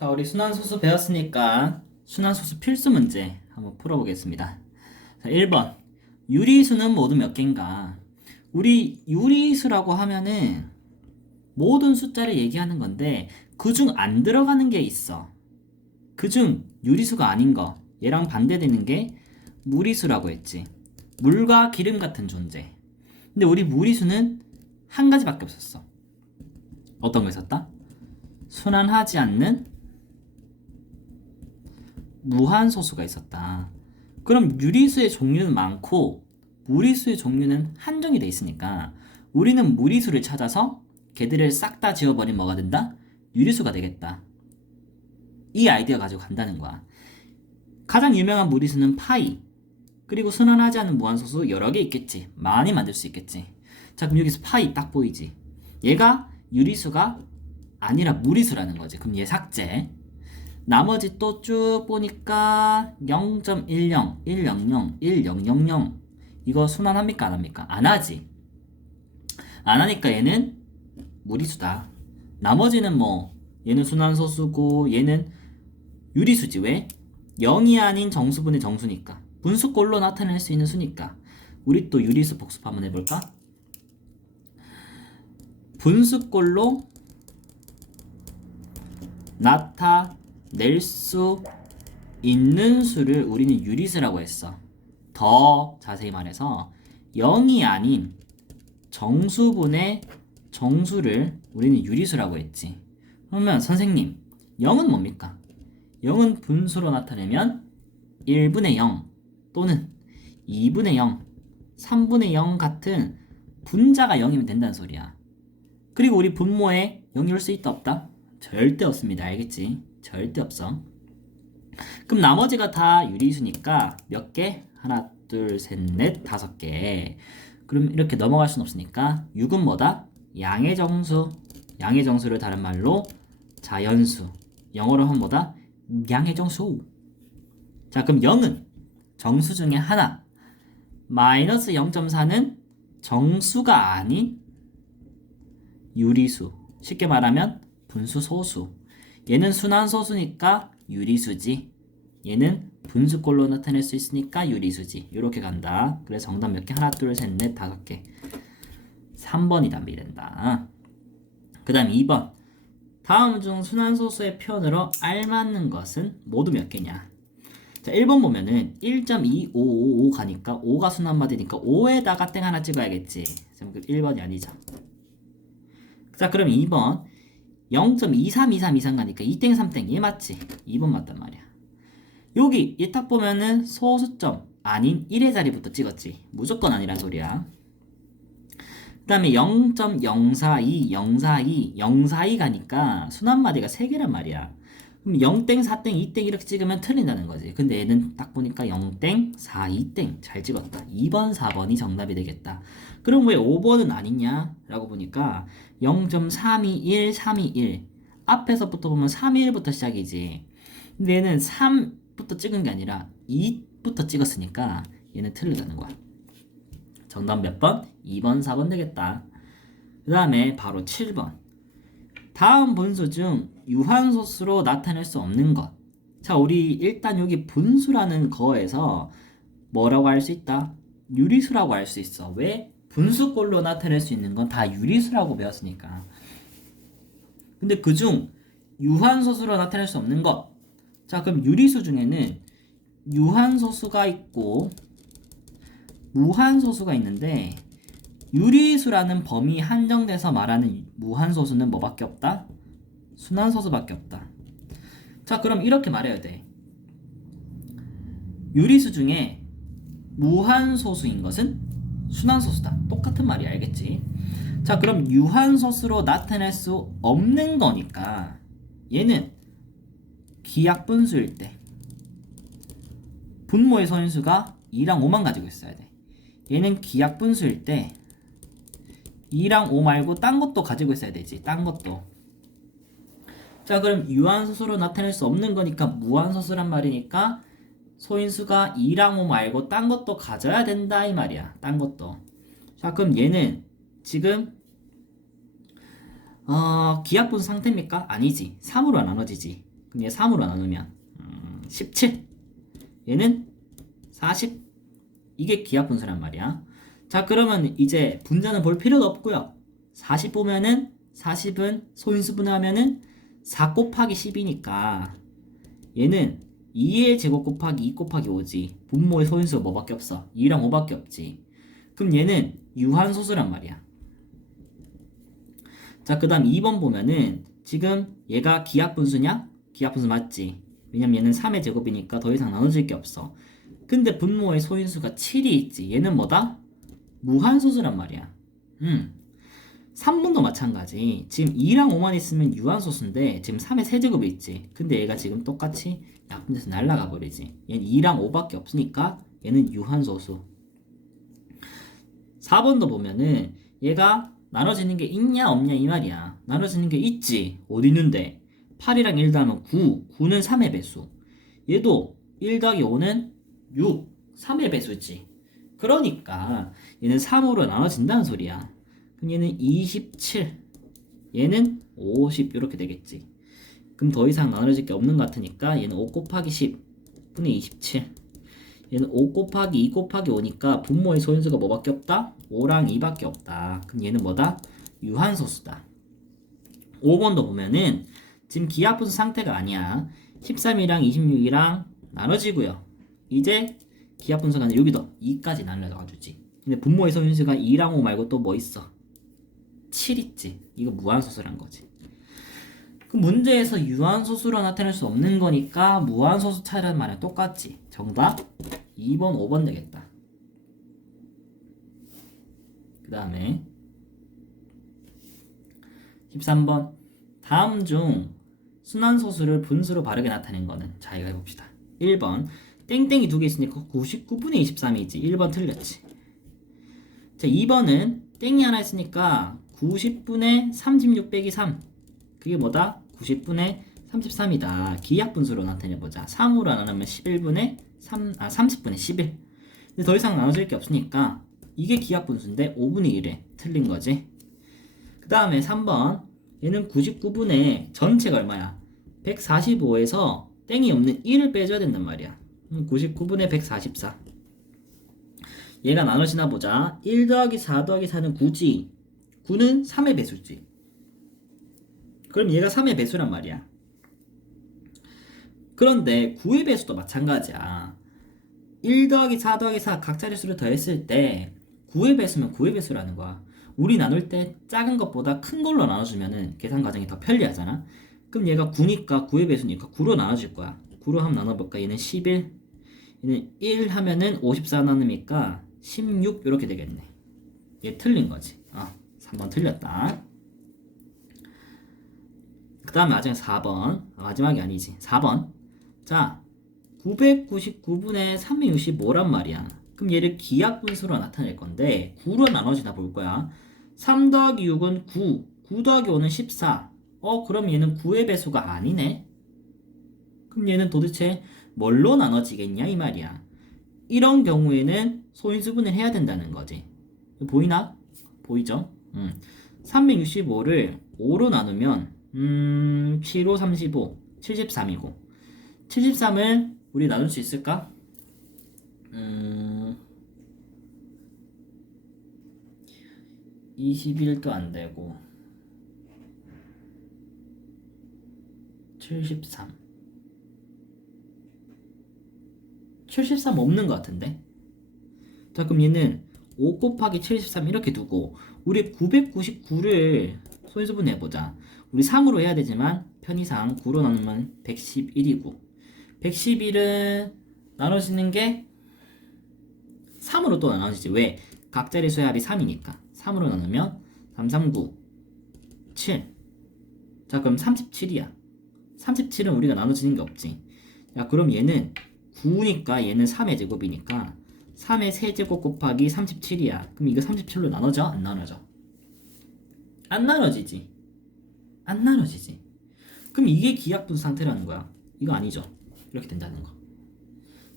자, 우리 순환소수 배웠으니까 순환소수 필수 문제 한번 풀어보겠습니다. 자, 1번. 유리수는 모두 몇 개인가? 우리 유리수라고 하면은 모든 숫자를 얘기하는 건데 그 중 안 들어가는 게 있어. 그 중 유리수가 아닌 거. 얘랑 반대되는 게 무리수라고 했지. 물과 기름 같은 존재. 근데 우리 무리수는 한 가지밖에 없었어. 어떤 거 있었다? 순환하지 않는 무한소수가 있었다. 그럼 유리수의 종류는 많고 무리수의 종류는 한정이 돼 있으니까 우리는 무리수를 찾아서 걔들을 싹 다 지워버리면 뭐가 된다? 유리수가 되겠다. 이 아이디어 가지고 간다는 거야. 가장 유명한 무리수는 파이. 그리고 순환하지 않는 무한소수 여러 개 있겠지. 많이 만들 수 있겠지. 자, 그럼 여기서 파이 딱 보이지? 얘가 유리수가 아니라 무리수라는 거지. 그럼 얘 삭제. 나머지 또 쭉 보니까 0.10, 100, 1000 이거 순환합니까 안 합니까? 안 하지. 안 하니까 얘는 무리수다. 나머지는 뭐 얘는 순환소수고 얘는 유리수지 왜? 0이 아닌 정수분의 정수니까 분수꼴로 나타낼 수 있는 수니까 우리 또 유리수 복습 한번 해볼까? 분수꼴로 나타 낼 수 있는 수를 우리는 유리수라고 했어. 더 자세히 말해서 0이 아닌 정수분의 정수를 우리는 유리수라고 했지. 그러면 선생님, 0은 뭡니까? 0은 분수로 나타내면 1분의 0 또는 2분의 0, 3분의 0 같은 분자가 0이면 된다는 소리야. 그리고 우리 분모에 0이 올 수 있다 없다? 절대 없습니다. 알겠지? 절대 없어. 그럼 나머지가 다 유리수니까 몇 개? 하나, 둘, 셋, 넷, 다섯 개. 그럼 이렇게 넘어갈 순 없으니까 6은 뭐다? 양의 정수. 양의 정수를 다른 말로 자연수. 영어로 하면 뭐다? 양의 정수. 자, 그럼 0은 정수 중에 하나. 마이너스 0.4는 정수가 아닌 유리수. 쉽게 말하면 분수 소수. 얘는 순환 소수니까 유리수지. 얘는 분수꼴로 나타낼 수 있으니까 유리수지. 이렇게 간다. 그래서 정답 몇 개? 하나, 둘, 셋, 넷, 다섯 개. 3번이 답이 된다. 그 다음 2번. 다음 중 순환소수의 표현으로 알맞는 것은 모두 몇 개냐? 자, 1번 보면은 1.2555 가니까 5가 순환마디니까 5에다가 땡 하나 찍어야겠지. 그럼 1번이 아니죠. 자, 그럼 2번 0.232323 가니까 2땡 3땡 얘 맞지? 2번 맞단 말이야. 여기 얘 딱 보면은 소수점 아닌 1의 자리부터 찍었지. 무조건 아니란 소리야. 그 다음에 0.042, 042, 042 가니까 순환마디가 3개란 말이야. 그럼 0땡, 4땡, 2땡 이렇게 찍으면 틀린다는 거지. 근데 얘는 딱 보니까 0땡, 4, 2땡 잘 찍었다. 2번, 4번이 정답이 되겠다. 그럼 왜 5번은 아니냐? 라고 보니까 0.321, 321 앞에서부터 보면 321부터 시작이지. 근데 얘는 3부터 찍은 게 아니라 2부터 찍었으니까 얘는 틀리다는 거야. 정답 몇 번? 2번, 4번 되겠다. 그 다음에 바로 7번. 다음 분수 중 유한소수로 나타낼 수 없는 것. 자, 우리 일단 여기 분수라는 거에서 뭐라고 할 수 있다? 유리수라고 할 수 있어. 왜? 분수꼴로 나타낼 수 있는 건 다 유리수라고 배웠으니까. 근데 그 중 유한소수로 나타낼 수 없는 것. 자, 그럼 유리수 중에는 유한소수가 있고 무한소수가 있는데 유리수라는 범위 한정돼서 말하는 무한소수는 뭐밖에 없다? 순환소수밖에 없다. 자, 그럼 이렇게 말해야 돼. 유리수 중에 무한소수인 것은 순환소수다. 똑같은 말이 알겠지? 자, 그럼 유한소수로 나타낼 수 없는 거니까 얘는 기약분수일 때 분모의 서인수가 2랑 5만 가지고 있어야 돼. 얘는 기약분수일 때 2랑 5 말고 딴 것도 가지고 있어야 되지. 딴 것도. 자, 그럼 유한소수로 나타낼 수 없는 거니까 무한소수란 말이니까 소인수가 2랑 5 말고 딴 것도 가져야 된다 이 말이야. 딴 것도. 자, 그럼 얘는 지금 어, 기약분수 상태입니까? 아니지. 3으로 나눠지지. 그럼 얘 3으로 나누면 음, 17. 얘는 40. 이게 기하 분수란 말이야. 자, 그러면 이제 분자는 볼 필요도 없고요. 40 보면은 40은 소인수분해 하면은 4 곱하기 10이니까 얘는 2의 제곱 곱하기 2 곱하기 5지. 분모의 소인수가 뭐밖에 없어? 2랑 5밖에 없지. 그럼 얘는 유한소수란 말이야. 자, 그 다음 2번 보면은 지금 얘가 기하분수냐? 기하분수 맞지? 왜냐면 얘는 3의 제곱이니까 더 이상 나눠질 게 없어. 근데 분모의 소인수가 7이 있지. 얘는 뭐다? 무한소수란 말이야. 음. 3번도 마찬가지. 지금 2랑 5만 있으면 유한소수인데 지금 3의 세제곱이 있지. 근데 얘가 지금 똑같이 약분돼서 날아가 버리지. 얘는 2랑 5밖에 없으니까 얘는 유한소수. 4번도 보면은 얘가 나눠지는 게 있냐 없냐 이 말이야. 나눠지는 게 있지. 어디 있는데? 8이랑 1 더하면 9. 9는 3의 배수. 얘도 1 더하기 5는 6. 3의 배수지. 그러니까 얘는 3으로 나눠진다는 소리야. 얘는 27. 얘는 50 이렇게 되겠지. 그럼 더 이상 나눠질 게 없는 것 같으니까 얘는 5 곱하기 10 분의 27. 얘는 5 곱하기 2 곱하기 5니까 분모의 소인수가 뭐밖에 없다? 5랑 2밖에 없다. 그럼 얘는 뭐다? 유한소수다. 5번도 보면은 지금 기하분수 상태가 아니야. 13이랑 26이랑 나눠지고요. 이제 기하분수가 여기도 2까지 나눠져가지고지. 근데 분모의 소인수가 2랑 5 말고 또 뭐 있어? 7 있지. 이거 무한소수란 거지. 그 문제에서 유한소수로 나타낼 수 없는 거니까 무한소수 차이라는 말은 똑같지. 정답 2번, 5번 되겠다. 그 다음에 13번 다음 중 순환소수를 분수로 바르게 나타낸 거는 자 이거 해봅시다. 1번 땡땡이 두 개 있으니까 99분의 23이지. 1번 틀렸지. 자 2번은 땡이 하나 있으니까 90분의 36 빼기 3 그게 뭐다? 90분의 33이다. 기하분수로 나타내보자. 3으로 나누면 11분의 3, 아, 30분의 11. 근데 더 이상 나눠질 게 없으니까 이게 기하분수인데 5분의 1에 틀린 거지. 그 다음에 3번. 얘는 99분의 전체가 얼마야? 145에서 땡이 없는 1을 빼줘야 된단 말이야. 99분의 144. 얘가 나눠지나 보자. 1 더하기 4 더하기 4는 9지. 9는 3의 배수지. 그럼 얘가 3의 배수란 말이야. 그런데 9의 배수도 마찬가지야. 1 더하기 4 더하기 4 각 자릿수를 더했을 때 9의 배수면 9의 배수라는 거야. 우리 나눌 때 작은 것보다 큰 걸로 나눠주면은 계산 과정이 더 편리하잖아. 그럼 얘가 9니까 9의 배수니까 9로 나눠질 거야. 9로 한번 나눠볼까? 얘는 11, 얘는 1 하면은 54 나누니까 16 이렇게 되겠네. 얘 틀린 거지. 아, 3번 틀렸다. 그 다음에 마지막 4번. 아, 마지막이 아니지. 4번. 자, 999분의 365란 말이야. 그럼 얘를 기하분수로 나타낼 건데 9로 나눠지나 볼 거야. 3 더하기 6은 9, 9 더하기 5는 14. 어, 그럼 얘는 9의 배수가 아니네. 그럼 얘는 도대체 뭘로 나눠지겠냐 이 말이야. 이런 경우에는 소인수분을 해야 된다는 거지. 보이나? 보이죠? 음. 365를 5로 나누면 음, 7, 5, 35, 73이고 73을 우리 나눌 수 있을까? 음, 21도 안 되고 73 73 없는 것 같은데 자 그럼 얘는 5 곱하기 73 이렇게 두고 우리 999를 소인수분 해 보자. 우리 3으로 해야 되지만 편의상 9로 나누면 111이고 111은 나눠지는 게 3으로 또 나눠지지. 왜? 각자리 수의 합이 3이니까. 3으로 나누면 339 7 자 그럼 37이야. 37은 우리가 나눠지는 게 없지. 야 그럼 얘는 9니까 얘는 3의 제곱이니까 3의 세제곱 곱하기 37이야 그럼 이거 37로 나눠져? 안 나눠져? 안 나눠지지 안 나눠지지 그럼 이게 기하분수 상태라는 거야 이거 아니죠 이렇게 된다는 거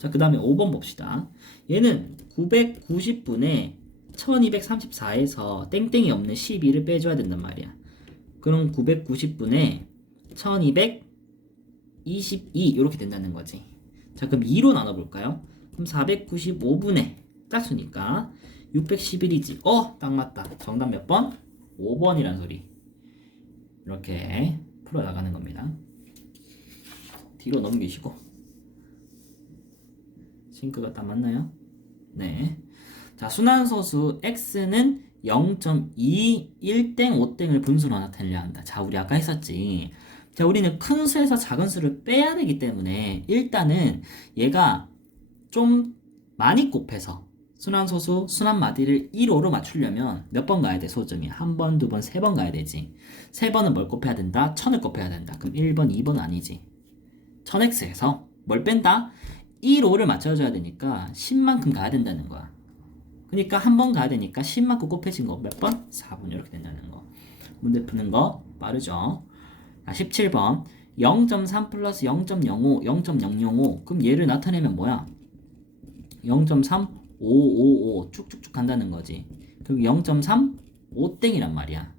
자, 그 다음에 5번 봅시다. 얘는 990분에 1234에서 땡땡이 없는 12를 빼줘야 된단 말이야. 그럼 990분에 1200 22 이렇게 된다는 거지. 자, 그럼 2로 나눠볼까요? 그럼 495분의 짝수니까 611이지. 어, 딱 맞다. 정답 몇 번? 5번이란 소리. 이렇게 풀어 나가는 겁니다. 뒤로 넘기시고. 싱크가 딱 맞나요? 네. 자, 순환소수 x는 0.2 1땡 5땡을 분수로 나타내려 한다. 자, 우리 아까 했었지. 자, 우리는 큰 수에서 작은 수를 빼야 되기 때문에 일단은 얘가 좀 많이 곱해서 순환소수 순환마디를 1호로 맞추려면 몇 번 가야 돼? 소점이. 한 번, 두 번, 세 번 가야 되지. 세 번은 뭘 곱해야 된다? 천을 곱해야 된다. 그럼 1번, 2번 아니지. 1000x에서 뭘 뺀다? 1호를 맞춰줘야 되니까 10만큼 가야 된다는 거야. 그러니까 한 번 가야 되니까 10만큼 곱해진 거 몇 번? 4분 이렇게 된다는 거. 문제 푸는 거 빠르죠? 자 17번. 0.3 플러스 0.05 0.005 그럼 얘를 나타내면 뭐야? 0.3 555 쭉쭉쭉 간다는 거지. 그리고 0.3 5땡이란 말이야.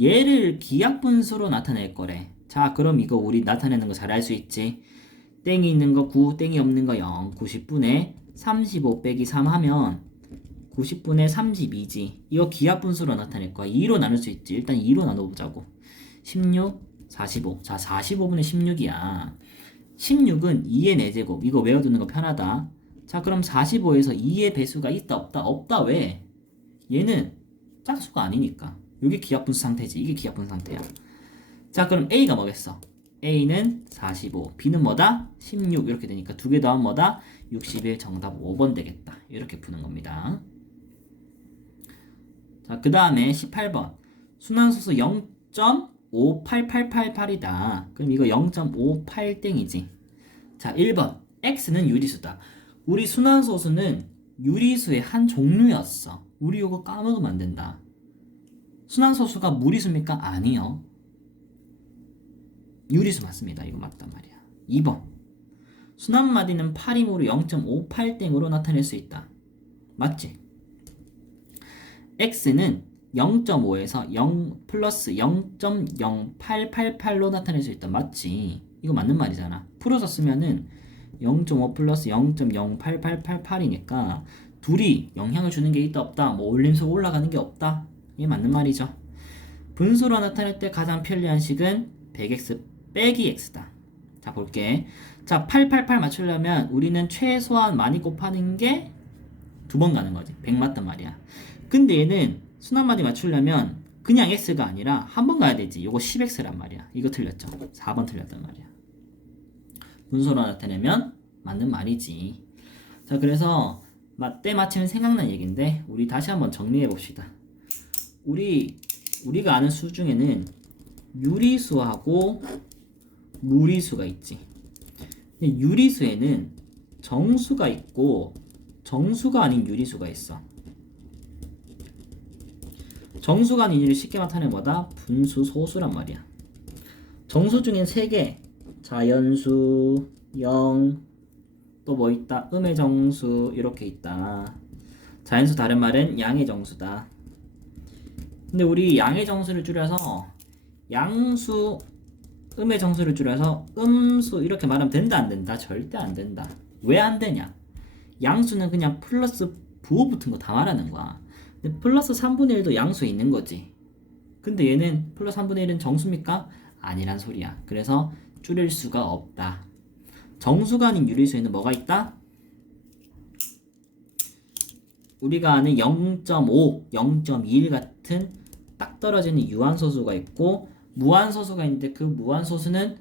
얘를 기하분수로 나타낼 거래. 자, 그럼 이거 우리 나타내는 거 잘 알 수 있지. 땡이 있는 거 9, 땡이 없는 거 0, 90분의 35 빼기 3 하면 90분의 32지. 이거 기하분수로 나타낼 거야. 2로 나눌 수 있지. 일단 2로 나눠보자고. 16, 45. 자, 45분의 16이야. 16은 2의 4제곱. 이거 외워두는 거 편하다. 자, 그럼 45에서 2의 배수가 있다, 없다, 없다, 왜? 얘는 짝수가 아니니까. 이게 기하분수 상태지. 이게 기하분수 상태야. 자, 그럼 A가 뭐겠어? A는 45, B는 뭐다? 16 이렇게 되니까 두 개 더하면 뭐다? 61 정답 5번 되겠다. 이렇게 푸는 겁니다. 자, 그 다음에 18번. 순환소수 0.58888이다. 그럼 이거 0.58땡이지. 자, 1번. X는 유리수다. 우리 순환소수는 유리수의 한 종류였어. 우리 이거 까먹으면 안 된다. 순환소수가 무리수입니까? 아니요. 유리수 맞습니다. 이거 맞단 말이야. 2번. 순환마디는 8임으로 0.58땡으로 나타낼 수 있다. 맞지? x는 0.5에서 0 플러스 0.0888로 나타낼 수 있다. 맞지? 이거 맞는 말이잖아. 풀어서 쓰면은 0.5 플러스 0.088888이니까 둘이 영향을 주는 게 있다 없다 뭐 올림수 올라가는 게 없다 이게 맞는 말이죠. 분수로 나타낼 때 가장 편리한 식은 100x 빼기 x다. 자 볼게. 자 888 맞추려면 우리는 최소한 많이 곱하는 게 두 번 가는 거지. 100 맞단 말이야. 근데 얘는 순환마디 맞추려면 그냥 x가 아니라 한 번 가야 되지. 이거 10x란 말이야. 이거 틀렸죠? 4번 틀렸단 말이야 분소로 나타내면 맞는 말이지. 자, 그래서 때 마침 생각난 얘기인데 우리 다시 한번 정리해 봅시다. 우리 우리가 아는 수 중에는 유리수하고 무리수가 있지. 유리수에는 정수가 있고 정수가 아닌 유리수가 있어. 정수가 아닌 유리 쉽게 나타내면 뭐다? 분수 소수란 말이야. 정수 중엔 세 개. 자연수, 영, 또뭐 있다? 음의 정수 이렇게 있다. 자연수 다른 말은 양의 정수다. 근데 우리 양의 정수를 줄여서 양수, 음의 정수를 줄여서 음수 이렇게 말하면 된다 안 된다? 절대 안 된다. 왜 안 되냐? 양수는 그냥 플러스 부호 붙은 거 다 말하는 거야. 근데 플러스 3분의 1도 양수에 있는 거지. 근데 얘는 플러스 3분의 1은 정수입니까? 아니란 소리야. 그래서 줄일 수가 없다. 정수가 아닌 유리수에는 뭐가 있다? 우리가 아는 0.5, 0.21 같은 딱 떨어지는 유한소수가 있고 무한소수가 있는데 그 무한소수는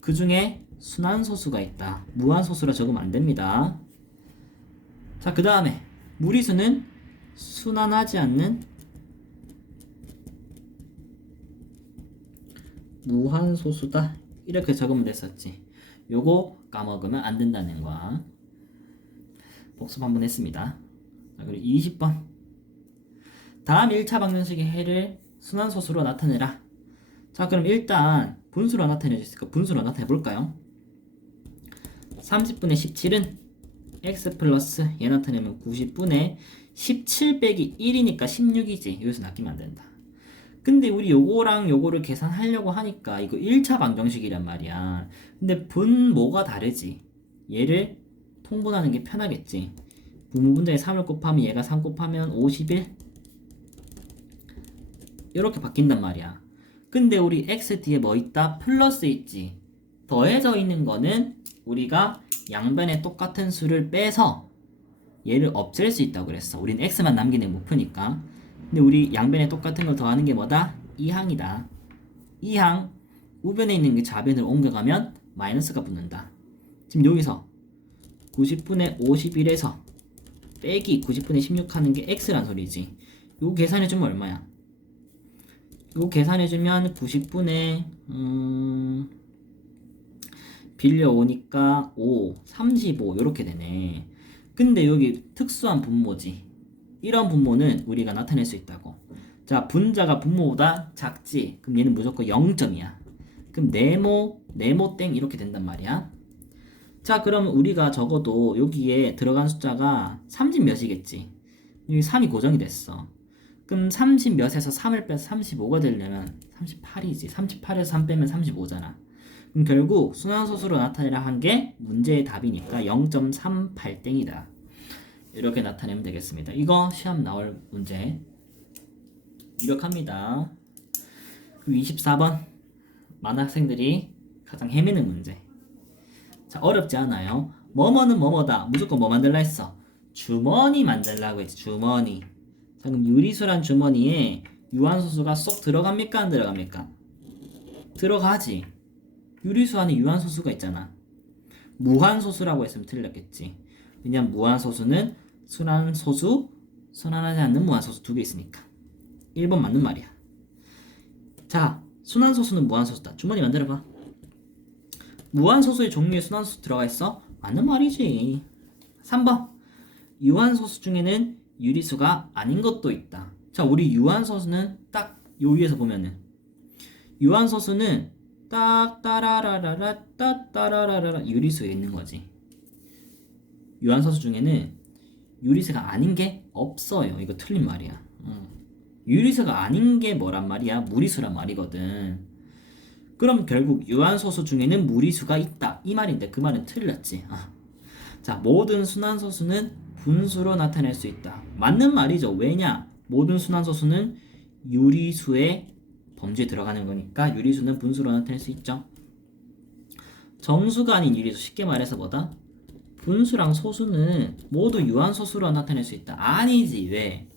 그 중에 순환소수가 있다. 무한소수라 적으면 안 됩니다. 자, 그 다음에 무리수는 순환하지 않는 무한소수다. 이렇게 적으면 됐었지. 요거 까먹으면 안 된다는 거. 복습 한번 했습니다. 자, 그리고 20번. 다음 1차 방정식의 해를 순환소수로 나타내라. 자, 그럼 일단 분수로 나타내 주시니까 분수로 나타내 볼까요? 30분의 17은 x 플러스 얘 나타내면 90분의 17 빼기 1이니까 16이지. 여기서 낚이면 안 된다. 근데 우리 요거랑 요거를 계산하려고 하니까 이거 1차 방정식이란 말이야. 근데 분모가 다르지. 얘를 통분하는 게 편하겠지. 분모분자에 3을 곱하면 얘가 3 곱하면 51 이렇게 바뀐단 말이야. 근데 우리 x 뒤에 뭐 있다? 플러스 있지. 더해져 있는 거는 우리가 양변에 똑같은 수를 빼서 얘를 없앨 수 있다고 그랬어. 우린 x만 남기는 목표니까. 근데 우리 양변에 똑같은 걸 더하는 게 뭐다? 2항이다. 2항 우변에 있는 게 좌변으로 옮겨가면 마이너스가 붙는다. 지금 여기서 90분의 51에서 빼기 90분의 16 하는 게 x란 소리지. 이거 계산해주면 얼마야? 이거 계산해주면 90분의 음... 빌려오니까 5, 35 이렇게 되네. 근데 여기 특수한 분모지. 이런 분모는 우리가 나타낼 수 있다고. 자, 분자가 분모보다 작지. 그럼 얘는 무조건 0점이야. 그럼 네모, 네모 땡 이렇게 된단 말이야. 자, 그럼 우리가 적어도 여기에 들어간 숫자가 30 몇이겠지. 여기 3이 고정이 됐어. 그럼 30 몇에서 3을 빼서 35가 되려면 38이지. 38에서 3 빼면 35잖아. 그럼 결국 순환소수로 나타내라 한 게 문제의 답이니까 0.38땡이다. 이렇게 나타내면 되겠습니다. 이거 시험 나올 문제 유력합니다. 그리고 24번 많은 학생들이 가장 헤매는 문제. 자 어렵지 않아요. 뭐뭐는 뭐뭐다. 무조건 뭐 만들라 했어? 주머니 만들라고 했지. 주머니. 자 그럼 유리수란 주머니에 유한소수가 쏙 들어갑니까 안 들어갑니까? 들어가지. 유리수 안에 유한소수가 있잖아. 무한소수라고 했으면 틀렸겠지. 왜냐면 무한소수는 순환 소수, 순환하지 않는 무한소수 두 개 있으니까. 1번 맞는 말이야. 자, 순환소수는 무한소수다. 주머니 만들어봐. 무한소수의 종류에 순환소수 들어가 있어? 맞는 말이지. 3번. 유한소수 중에는 유리수가 아닌 것도 있다. 자, 우리 유한소수는 딱 요 위에서 보면은 유한소수는 딱 따라라라라 따 따라라라라 유리수에 있는 거지. 유한소수 중에는 유리수가 아닌 게 없어요. 이거 틀린 말이야. 어. 유리수가 아닌 게 뭐란 말이야? 무리수란 말이거든. 그럼 결국 유한소수 중에는 무리수가 있다. 이 말인데 그 말은 틀렸지. 아. 자, 모든 순환소수는 분수로 나타낼 수 있다. 맞는 말이죠. 왜냐? 모든 순환소수는 유리수의 범주에 들어가는 거니까 유리수는 분수로 나타낼 수 있죠. 정수가 아닌 유리수 쉽게 말해서 뭐다? 분수랑 소수는 모두 유한소수로 나타낼 수 있다. 아니지 왜?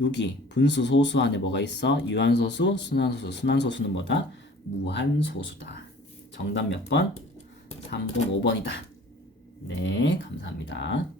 여기 분수 소수 안에 뭐가 있어? 유한소수, 순환소수. 순환소수는 뭐다? 무한소수다. 정답 몇 번? 3번, 5번이다. 네, 감사합니다.